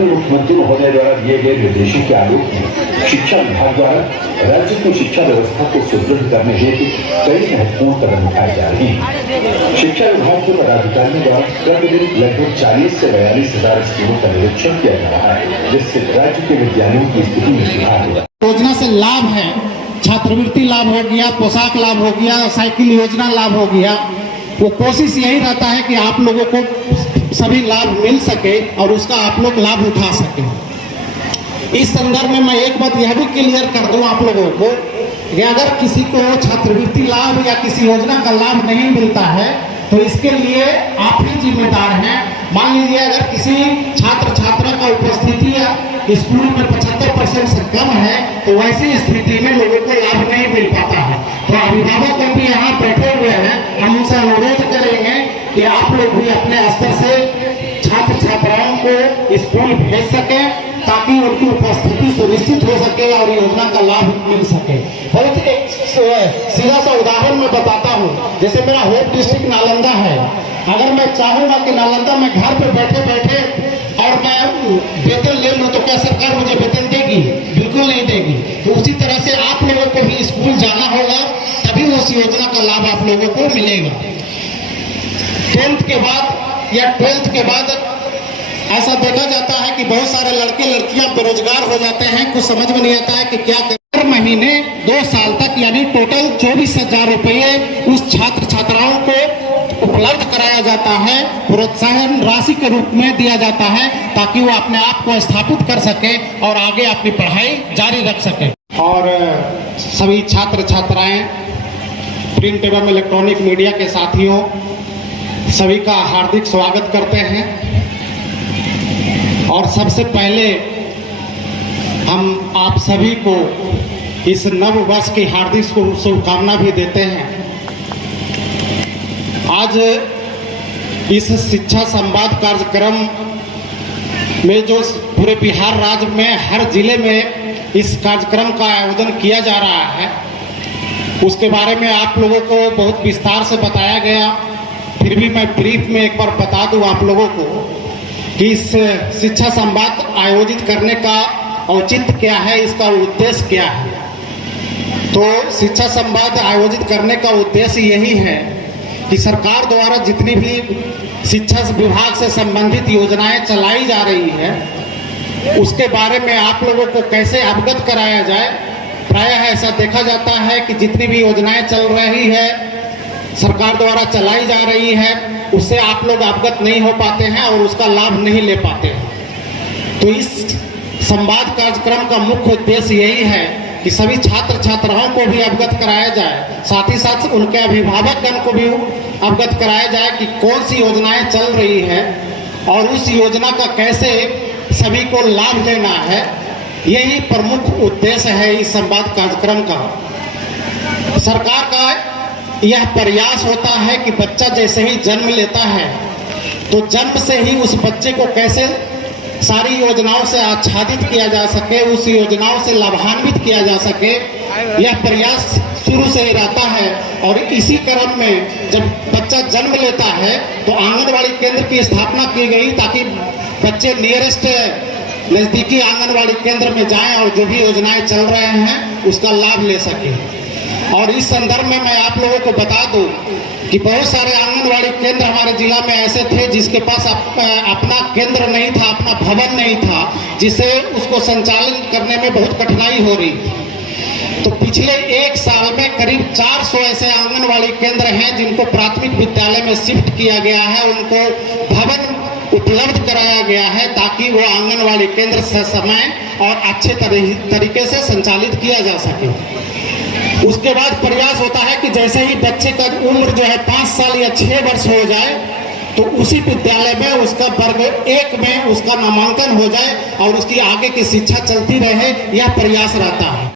माननीय मुख्यमंत्री महोदय द्वारा दिए गए निर्देशों के आलोक में शिक्षा विभाग द्वारा राज्य की शिक्षा व्यवस्था को सुदृढ़ करने हेतु कई महत्वपूर्ण कदम उठाए जा रहे हैं। शिक्षा विभाग के पदाधिकारियों द्वारा प्रतिदिन लगभग 40 से 42 हजार स्कूलों का निरीक्षण किया जा रहा है, जिससे राज्य के विद्यालयों की स्थिति में सुधार होगा। योजना से लाभ है, छात्रवृत्ति लाभ हो गया, पोशाक लाभ हो गया, साइकिल योजना लाभ हो गया। वो कोशिश यही रहता है कि आप लोगों को सभी लाभ मिल सके और उसका आप लोग लाभ उठा सके। इस संदर्भ में मैं एक बात यह भी क्लियर कर दूं आप लोगों को कि अगर किसी को छात्रवृत्ति लाभ या किसी योजना का लाभ नहीं मिलता है तो इसके लिए आप ही जिम्मेदार हैं। मान लीजिए अगर किसी छात्र छात्रा का उपस्थिति या स्कूल में 75% से कम है तो वैसी स्थिति में लोगों को लाभ नहीं मिल पाता है। तो अभिभावक भी यहाँ बैठे हुए हैं, हम उनसे अनुरोध करेंगे कि आप लोग भी अपने स्तर से छात्र छात्राओं को स्कूल भेज सके ताकि उनकी उपस्थिति सुनिश्चित हो सके और योजना का लाभ मिल सके। बहुत एक सीधा सा उदाहरण मैं बताता हूँ। जैसे मेरा होम डिस्ट्रिक्ट नालंदा है, अगर मैं चाहूंगा कि नालंदा में घर पे बैठे बैठे और मैं वेतन ले लूँ तो क्या सरकार मुझे वेतन देगी? बिल्कुल नहीं देगी। तो उसी तरह से आप लोगों को भी स्कूल जाना होगा, तभी उस योजना का लाभ आप लोगों को मिलेगा। 10th के बाद या 12th के बाद ऐसा देखा जाता है कि बहुत सारे लड़के लड़कियां बेरोजगार हो जाते हैं, कुछ समझ में नहीं आता है कि क्या हर महीने 2 साल तक यानी टोटल 24,000 रुपये उस छात्र छात्राओं को उपलब्ध कराया जाता है, प्रोत्साहन राशि के रूप में दिया जाता है ताकि वो अपने आप को स्थापित कर सके और आगे अपनी पढ़ाई जारी रख सके। और सभी छात्र छात्राएं, प्रिंट एवं इलेक्ट्रॉनिक मीडिया के साथियों, सभी का हार्दिक स्वागत करते हैं। और सबसे पहले हम आप सभी को इस नव वर्ष की हार्दिक शुभकामना भी देते हैं। आज इस शिक्षा संवाद कार्यक्रम में जो पूरे बिहार राज्य में हर जिले में इस कार्यक्रम का आयोजन किया जा रहा है, उसके बारे में आप लोगों को बहुत विस्तार से बताया गया। फिर भी मैं ब्रीफ में एक बार बता दूं आप लोगों को कि इस शिक्षा संवाद आयोजित करने का औचित्य क्या है, इसका उद्देश्य क्या है। तो शिक्षा संवाद आयोजित करने का उद्देश्य यही है कि सरकार द्वारा जितनी भी शिक्षा विभाग से संबंधित योजनाएं चलाई जा रही है उसके बारे में आप लोगों को कैसे अवगत कराया जाए। प्रायः ऐसा देखा जाता है कि जितनी भी योजनाएं चल रही है, सरकार द्वारा चलाई जा रही है, उससे आप लोग अवगत नहीं हो पाते हैं और उसका लाभ नहीं ले पाते हैं। तो इस संवाद कार्यक्रम का मुख्य उद्देश्य यही है कि सभी छात्र छात्राओं को भी अवगत कराया जाए, साथ ही साथ उनके अभिभावकगण को भी अवगत कराया जाए कि कौन सी योजनाएं चल रही है और उस योजना का कैसे सभी को लाभ लेना है। यही प्रमुख उद्देश्य है इस संवाद कार्यक्रम का। सरकार का यह प्रयास होता है कि बच्चा जैसे ही जन्म लेता है तो जन्म से ही उस बच्चे को कैसे सारी योजनाओं से आच्छादित किया जा सके, उस योजनाओं से लाभान्वित किया जा सके, यह प्रयास शुरू से ही रहता है। और इसी क्रम में जब बच्चा जन्म लेता है तो आंगनबाड़ी केंद्र की स्थापना की गई ताकि बच्चे नियरेस्ट नज़दीकी आंगनबाड़ी केंद्र में जाएं और जो भी योजनाएं चल रहे हैं उसका लाभ ले सकें। और इस संदर्भ में मैं आप लोगों को बता दूं कि बहुत सारे आंगनबाड़ी केंद्र हमारे जिला में ऐसे थे जिसके पास अपना केंद्र नहीं था, अपना भवन नहीं था, जिससे उसको संचालन करने में बहुत कठिनाई हो रही थी। तो पिछले 1 साल में करीब 400 ऐसे आंगनबाड़ी केंद्र हैं जिनको प्राथमिक विद्यालय में शिफ्ट किया गया है, उनको भवन उपलब्ध कराया गया है ताकि वो आंगनबाड़ी केंद्र समय और अच्छे तरीके से संचालित किया जा सके। उसके बाद प्रयास होता है कि जैसे ही बच्चे का उम्र जो है 5 साल या 6 वर्ष हो जाए तो उसी विद्यालय में उसका वर्ग 1 में उसका नामांकन हो जाए और उसकी आगे की शिक्षा चलती रहे, यह प्रयास रहता है।